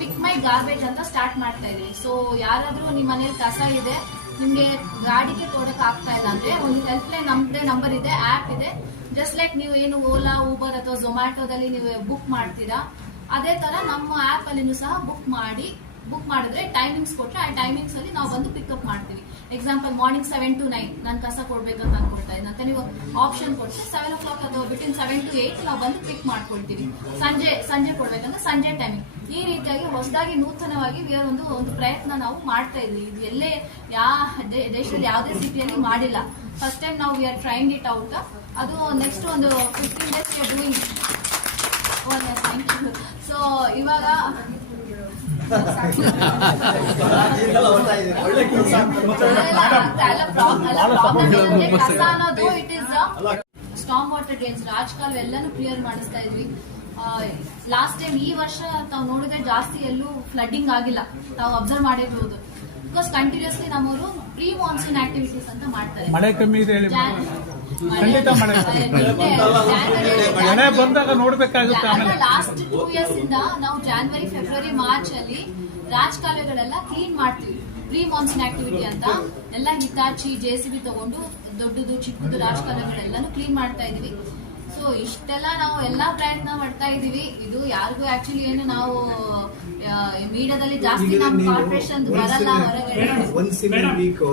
ಪಿಕ್ ಮೈ ಗಾರ್ಬೇಜ್ ಅಂತ ಸ್ಟಾರ್ಟ್ ಮಾಡ್ತಾ ಇದೀವಿ. ಸೊ ಯಾರಾದ್ರೂ ನಿಮ್ಮ ಮನೇಲಿ ಕಸ ಇದೆ, ನಿಮ್ಗೆ ಗಾಡಿಗೆ ಕೊಡಕ್ ಆಗ್ತಾ ಇಲ್ಲ ಅಂದ್ರೆ ಒಂದು ಹೆಲ್ಪ್ ಲೈನ್ ನಮ್ದೇ ನಂಬರ್ ಇದೆ, ಆಪ್ ಇದೆ. ಜಸ್ಟ್ ಲೈಕ್ ನೀವು ಏನು ಓಲಾ, ಊಬರ್ ಅಥವಾ ಝೊಮ್ಯಾಟೋದಲ್ಲಿ ನೀವು ಬುಕ್ ಮಾಡ್ತೀರಾ, ಅದೇ ತರ ನಮ್ಮ ಆಪ್ ಅಲ್ಲಿನೂ ಸಹ ಬುಕ್ ಮಾಡಿದ್ರೆ ಟೈಮಿಂಗ್ಸ್ ಕೊಟ್ರೆ ಆ ಟೈಮಿಂಗ್ಸ್ ಅಲ್ಲಿ ನಾವು ಬಂದು ಪಿಕಪ್ ಮಾಡ್ತೀವಿ. ಎಕ್ಸಾಂಪಲ್ ಮಾರ್ನಿಂಗ್ 7 to 9 ನಾನು ಕಸ ಕೊಡ್ಬೇಕಂತ ಅನ್ಕೊಳ್ತಾ ಇದ್ದೀನಿ ಅಂತ ನೀವು ಆಪ್ಷನ್ ಕೊಟ್ಟರೆ 7 o'clock ಅಥವಾ ಬಿಟ್ವೀನ್ 7 to 8 ನಾವು ಬಂದು ಪಿಕ್ ಮಾಡ್ಕೊಳ್ತೀವಿ. ಸಂಜೆ ಕೊಡ್ಬೇಕಂದ್ರೆ ಸಂಜೆ ಟೈಮಿಂಗ್. ಈ ರೀತಿಯಾಗಿ ಹೊಸದಾಗಿ ನೂತನವಾಗಿ ಒಂದು ಪ್ರಯತ್ನ ನಾವು ಮಾಡ್ತಾ ಇದ್ವಿ. ಇದು ಎಲ್ಲೇ ದೇಶದಲ್ಲಿ ಯಾವುದೇ ಸಿಟಿಯಲ್ಲಿ ಮಾಡಿಲ್ಲ. ಫಸ್ಟ್ ಟೈಮ್ ನಾವು we are trying it out. ಅದು ನೆಕ್ಸ್ಟ್ ಒಂದು 15 days we are doing. Thank you. So ಇವಾಗ ಕಸ ಅನ್ನೋದು it is storm water drains, ರಾಜಕಾಲುವೆ ಎಲ್ಲಾನು ಕ್ಲಿಯರ್ ಮಾಡಿಸ್ತಾ ಇದ್ವಿ. ಲಾಸ್ಟ್ ಟೈಮ್ ಈ ವರ್ಷ ತಾವು ನೋಡಿದ್ರೆ ಜಾಸ್ತಿ ಎಲ್ಲೂ ಫ್ಲಡ್ಡಿಂಗ್ ಆಗಿಲ್ಲ, ತಾವು ಅಬ್ಸರ್ವ್ ಮಾಡಿರ್ಬೋದು. ಬಿಕಾಸ್ ಕಂಟಿನ್ಯೂಸ್ಲಿ ನಮ್ಮವರು ಪ್ರೀ ಮಾನ್ಸೂನ್ ಆಕ್ಟಿವಿಟೀಸ್ ಅಂತ ಮಾಡ್ತಾರೆ. ಮಳೆ ಕಮ್ಮಿ ಇದೆ ಹೇಳಿ, ಖಂಡಿತ ಮಳೆ ಬಂದಾಗ ನೋಡ್ಬೇಕಾಗುತ್ತೆ. ಲಾಸ್ಟ್ 2 years ಇಂದ ನಾವು ಜಾನ್ವರಿ, ಫೆಬ್ರವರಿ, ಮಾರ್ಚ್ ಅಲ್ಲಿ ರಾಜಕಾಲುವೆಗಳೆಲ್ಲ ಕ್ಲೀನ್ ಮಾಡ್ತೀವಿ. ಪ್ರೀ ಮಾನ್ಸೂನ್ ಆಕ್ಟಿವಿಟಿ ಅಂತ ಎಲ್ಲ ಹಿತಾಚಿ JCB ತಗೊಂಡು ದೊಡ್ಡದು ಚಿಕ್ಕದು ರಾಜಕಾಲುವೆಗಳೆಲ್ಲಾನು ಕ್ಲೀನ್ ಮಾಡ್ತಾ ಇದೀವಿ. ಸೊ ಇಷ್ಟೆಲ್ಲ ನಾವು ಎಲ್ಲಾ ಪ್ರಯತ್ನ ಮಾಡ್ತಾ ಇದೀವಿ. ಇದು ಯಾರಿಗೂ ಆಕ್ಚುಲಿ ಏನು ನಾವು ಮೀಡಿಯಾದಲ್ಲಿ ಜಾಸ್ತಿ ನಮ್ಮ ಕಾರ್ಪೊರೇಷನ್ ಬರಲ್ಲ ಹೊರಗಡೆ. Once in a week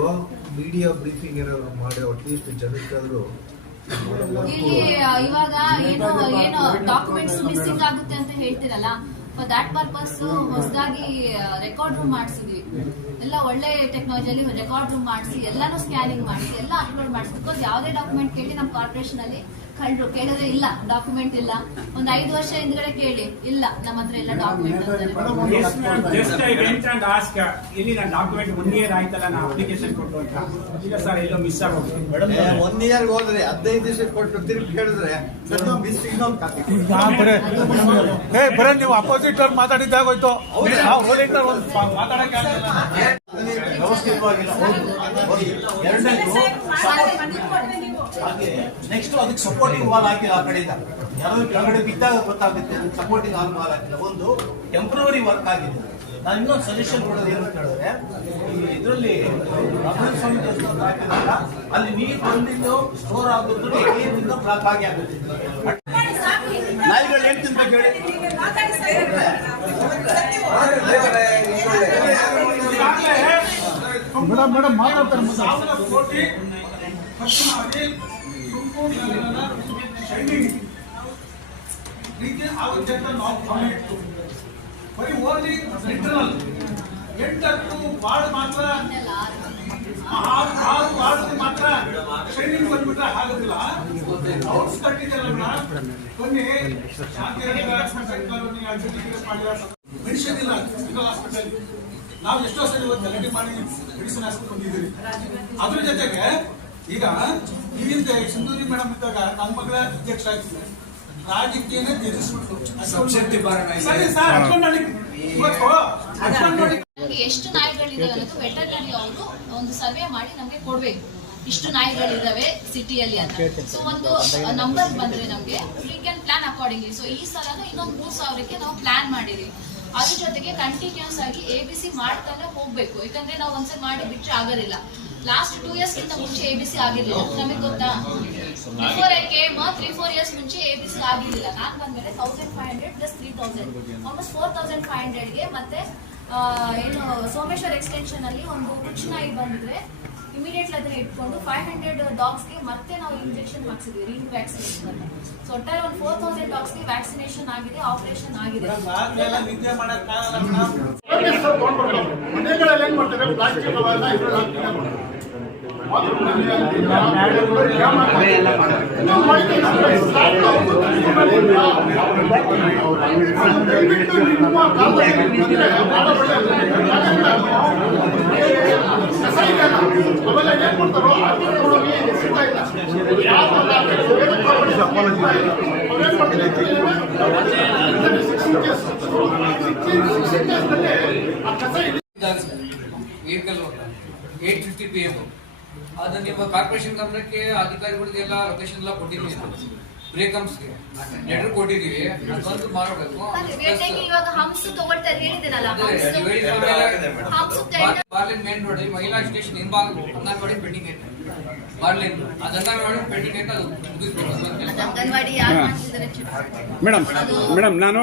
media briefing ಏನಾದ್ರು ಮಾಡಿ ಅಟ್ಲೀಸ್ಟ್ ಜನಕ್ಕಾದ್ರೂ ಇಲ್ಲಿ ಇವಾಗ ಏನು ಡಾಕ್ಯುಮೆಂಟ್ಸ್ ಮಿಸ್ಸಿಂಗ್ ಆಗುತ್ತೆ ಅಂತ ಹೇಳ್ತಿರಲ್ಲ, ಫಾರ್ ದಾಟ್ ಪರ್ಪಸ್ ಹೊಸದಾಗಿ ರೆಕಾರ್ಡ್ ರೂಮ್ ಮಾಡಿಸಿದ್ವಿ. ಎಲ್ಲ ಒಳ್ಳೆ ಟೆಕ್ನಾಲಜಿಯಲ್ಲಿ ರೆಕಾರ್ಡ್ ರೂಮ್ ಮಾಡಿಸಿ ಎಲ್ಲಾನು ಸ್ಕ್ಯಾನಿಂಗ್ ಮಾಡಿಸಿ ಎಲ್ಲ ಅಪ್ಲೋಡ್ ಮಾಡಿಸಿ. ಬಿಕಾಸ್ ಯಾವುದೇ ಡಾಕ್ಯುಮೆಂಟ್ ಕೇಳಿ ನಮ್ಮ ಕಾರ್ಪೊರೇಷನ್ ಅಲ್ಲಿ ಕಳ್ರು ಕೇಳಿದ್ರೆ ಇಲ್ಲ ಡಾಕ್ಯುಮೆಂಟ್ ಇಲ್ಲ, ಒಂದು 5 ವರ್ಷ ಹಿಂದ್ಗಡೆ ಕೇಳಿ ಇಲ್ಲ ನಮ್ಮ ಹತ್ರ ಎಲ್ಲ ಡಾಕ್ಯುಮೆಂಟ್ ಇಲ್ಲಿ ನಾನು ಡಾಕ್ಯುಮೆಂಟ್ 1 year ಆಯ್ತಲ್ಲ ನಾವು ಅಪ್ಲಿಕೇಶನ್ ಕೊಟ್ಟು ಅಂತ. ಈಗ ಸರ್ ಎಲ್ಲೋ ಮಿಸ್ ಆಗೋದು. 1 year ಹೋದ್ರೆ 15 ದಿವಸ ಕೊಟ್ಟು ತಿರುಗಿ ಕೇಳಿದ್ರೆ ಮಿಸ್ ಇನ್ನೊಂದು ಬರೇ ನೀವು ಅಪೋಸಿಟ್ ಅವ್ರು ಮಾತಾಡಿದ್ದಾಗ ಹೋಯ್ತು. ಮಾತಾಡಕ್ಕೆ ನೆಕ್ಸ್ಟ್ ಅದಕ್ಕೆ ಸಪೋರ್ಟಿಂಗ್ ವಾಲ್ ಹಾಕಿಲ್ಲ. ಆ ಕಡೆಯಿಂದ ಯಾರಾದ್ರೂ ಕೆಳಗಡೆ ಬಿದ್ದಾಗ ಗೊತ್ತಾಗುತ್ತೆ ಸಪೋರ್ಟಿಂಗ್ ವಾಲ್ ಹಾಕಿಲ್ಲ. ಒಂದು ಟೆಂಪ್ರವರಿ ವರ್ಕ್ ಆಗಿದೆ. ನಾನು ಇನ್ನೊಂದು ಸಜೆಷನ್ ಕೊಡೋದು ಏನು ಅಂತ ಹೇಳಿದ್ರೆ, ಇದರಲ್ಲಿ ಸ್ವಾಮಿ ದೇವಸ್ಥಾನ ಹಾಕಿದಾಗ ಅಲ್ಲಿ ನೀರು ಬಂದಿದ್ದು ಸ್ಟೋರ್ ಆಗೋದು ನೀರಿನಿಂದ ಬ್ಲಾಕ್ ಆಗಿ ಆಗುತ್ತೆ. ನಾಯಿಗಳು ಏನ್ ತಿನ್ಬೇಕು ಹೇಳಿ? ಮೇಡಮ್ ಮಾತಾಡ್ತಾರೆ. 1,000 ಕೋಟಿ ಖರ್ಚು ಮಾಡಿ ಬರೀ ಓನ್ಲಿ ಇಂಟರ್ನಲ್ 8 ವಾರ್ಡ್ ಮಾತ್ರ, 6 ವಾರ್ಡ್ ಮಾತ್ರ ಶೈನಿಂಗ್ ಬಂದ್ಬಿಟ್ರೆ ಆಗೋದಿಲ್ಲ. ಔಟ್ಸ್ ಕಟ್ಟಿದೆಲ್ಲ ಕೊನೆ ಮೆಡಿಸಿನ್ ಇಲ್ಲ ಸಿಂಗಲ್ ಹಾಸ್ಪಿಟಲ್. ನಾವು ಎಷ್ಟೋ ಸರಿ ಗಲಾಟೆ ಮಾಡಿ ಮೆಡಿಸಿನ್ ಹಾಸ್ಪಿಟಲ್ ಬಂದಿದ್ದೀವಿ. ಅದ್ರ ಜೊತೆಗೆ ಈಗ ಈಗಿಂದ ಸಿಂಧೂರಿ ಮೇಡಮ್ ಇದ್ದಾಗ ನನ್ನ ಮಗಳ ಅಧ್ಯಕ್ಷ ಆಗ್ತಿದೆ, ರಾಜಕೀಯನೇ ತ್ಯಜಿಸ್ಬಿಟ್ಟು ಎಷ್ಟು ನಾಯಿಗಳಿದಾವೆ ಅನ್ನೋದು ವೆಟರ್ನರಿ ಅವರು ಒಂದು ಸರ್ವೆ ಮಾಡಿ ನಮ್ಗೆ ಕೊಡ್ಬೇಕು. ಇಷ್ಟು ನಾಯಿಗಳಿದಾವೆ ಸಿಟಿಯಲ್ಲಿ ಅಂತ. ಸೊ ಒಂದು ನಂಬರ್ ಬಂದ್ರೆ ನಮ್ಗೆ we can plan accordingly. So ಈ ಸಲನು ಇನ್ನೊಂದು 3,000ಕ್ಕೆ ನಾವು ಪ್ಲಾನ್ ಮಾಡಿದೀವಿ. ಅದ್ರ ಜೊತೆಗೆ ಕಂಟಿನ್ಯೂಸ್ ಆಗಿ ABC ಮಾಡ್ತಾನೆ ಹೋಗ್ಬೇಕು. ಯಾಕಂದ್ರೆ ನಾವು ಒಂದ್ಸಲ ಮಾಡಿ ಬಿಟ್ಟರೆ ಆಗೋದಿಲ್ಲ. ಲಾಸ್ಟ್ 2 years ಗಿಂತ ಮುಂಚೆ ABC ಆಗಿರ್ಲಿಲ್ಲ, ನಮಗೆ ಗೊತ್ತಾ. ಬಿಫೋರ್ ಐ ಕೇಮ್ 3-4 years ಮುಂಚೆ ABC ಆಗಿರ್ಲಿಲ್ಲ. ನಾನ್ ಬಂದ್ಮೇಲೆ 1,500 ಪ್ಲಸ್ 3,000 ಆಲ್ಮೋಸ್ಟ್ 4,500ಗೆ ಮತ್ತೆ ಏನು ಸೋಮೇಶ್ವರ ಎಕ್ಸ್ಟೆನ್ಷನ್ ಅಲ್ಲಿ ಒಂದು ಹುಚ್ಚು ನಾಯಿ ಬಂದಿದ್ರೆ ಇಮಿಡಿಯೇಟ್ಲಿ ಅದನ್ನ ಇಟ್ಕೊಂಡು 500 ಡಾಗ್ಸ್ಗೆ ಮತ್ತೆ ನಾವು ಇಂಜೆಕ್ಷನ್ ಹಾಕ್ಸಿದ್ವಿ, ರೀ ವ್ಯಾಕ್ಸಿನೇಷನ್ ಅಂತ. ಸೊ ಒಟ್ಟಾರೆ ಒಂದು 4,000 ಡಾಗ್ಸ್ಗೆ ವ್ಯಾಕ್ಸಿನೇಷನ್ ಆಗಿದೆ, ಆಪರೇಷನ್ ಆಗಿದೆ. ಅದು ನಿಮ್ಮ ಕಾರ್ಪೊರೇಷನ್ ಗಮನಕ್ಕೆ ಅಧಿಕಾರಿಗಳಿಗೆಲ್ಲ ಲೊಕೇಶನ್ ಎಲ್ಲ ಕೊಟ್ಟಿದ್ದೀವಿ. ಬ್ರೇಕಮ್ಸ್ಗೆ ಲೆಟರ್ ಕೊಟ್ಟಿದ್ದೀವಿ, ಅದೊಂದು ಮಾಡಬೇಕು. ಇವಾಗ ಹಂಸು ತಗೊಳ್ತಾರೆ ಹೇಳಿದ್ದೀನಲ್ಲ, ಬಾರ್ಲಿನ್ ಮೇನ್ ರೋಡ್ ಮಹಿಳಾ ಸ್ಟೇಷನ್ ಹಿಂಭಾಗ ಅಂಗನವಾಡಿ ಪೆಂಡಿಂಗ್ ಐತೆ. ಬಾರ್ಲಿನ್ ಅದನ್ನ ಮಾಡಿ ಪೆಂಡಿಂಗ್ ಐತೆ, ಅದು ಮುಗಿಸ್ಬೇಕು. ಅಂಗನವಾಡಿ ಯಾರು ಮಾಡ್ತಿದ್ದಾರೆ ಮೇಡಮ್ ನಾನು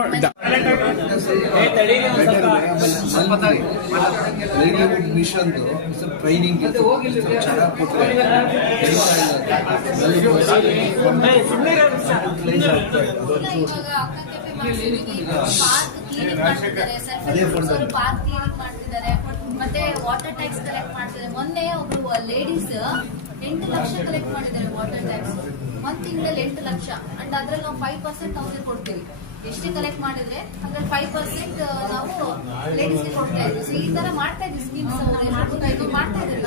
ಮಿಷನ್ ಟ್ರೈನಿಂಗ್ ಚೆನ್ನಾಗಿ ಕೊಟ್ಟರೆ ಪಾರ್ಕ್ ಕ್ಲೀನಿಂಗ್ ಮಾಡ್ತಿದ್ದಾರೆ, ಮತ್ತೆ ವಾಟರ್ ಟ್ಯಾಂಕ್ಸ್ ಕಲೆಕ್ಟ್ ಮಾಡ್ತಿದ್ದಾರೆ. ಮೊನ್ನೆ ಒಬ್ರು ಲೇಡೀಸ್ 8 ಲಕ್ಷ ಕಲೆಕ್ಟ್ ಮಾಡಿದ್ದಾರೆ ವಾಟರ್ ಟ್ಯಾಕ್ಸ್. ಒಂದ್ ತಿಂಗಳಲ್ಲಿ 8 ಲಕ್ಷ ಅಂಡ್ ಅದ್ರಲ್ಲಿ ನಾವು 5% ಅವ್ರಿಗೆ ಕೊಡ್ತೀವಿ. ಎಷ್ಟೇ ಕಲೆಕ್ಟ್ ಮಾಡಿದ್ರೆ ಅದ್ರಲ್ಲಿ 5% ನಾವು ಲೇಡೀಸ್ಗೆ ಕೊಡ್ತಾ ಇದ್ವಿ. ಸೊ ಈ ತರ ಮಾಡ್ತಾ ಇದ್ವಿ ಸ್ಕೀಮ್ಸ್ ಮಾಡ್ತಾ ಇದ್ದೀವಿ.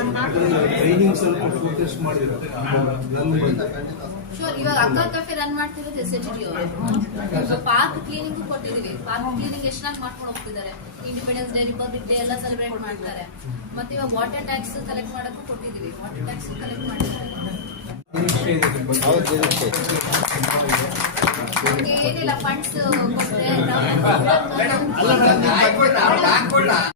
ಶೋರ್, ಇವಾಗ ಅಕ್ಕ ಕೆಫೆ ರನ್ ಮಾಡ್ತಿರೋದು SHG ಅವರು. ಪಾರ್ಕ್ ಕ್ಲೀನಿಂಗ್ ಕೊಟ್ಟಿದೀವಿ. ಪಾರ್ಕ್ ಕ್ಲೀನಿಂಗ್ ಎಷ್ಟಾಗಿ ಮಾಡ್ಕೊಂಡು ಹೋಗ್ತಿದ್ದಾರೆ. ಇಂಡಿಪೆಂಡೆನ್ಸ್ ಡೇ, ರಿಪಬ್ಲಿಕ್ ಡೇ ಎಲ್ಲ ಸೆಲೆಬ್ರೇಟ್ ಮಾಡ್ತಾರೆ. ಮತ್ತೆ ಇವಾಗ ವಾಟರ್ ಟ್ಯಾಕ್ಸ್ ಕಲೆಕ್ಟ್ ಮಾಡಕ್ಕೂ ಕೊಟ್ಟಿದೀವಿ. ವಾಟರ್ ಟ್ಯಾಕ್ಸ್ ಕಲೆಕ್ಟ್ ಮಾಡಿದ್ದಾರೆ. ಏನಿಲ್ಲ, ಫಂಡ್ಸ್ ಕೊಟ್ಟರೆ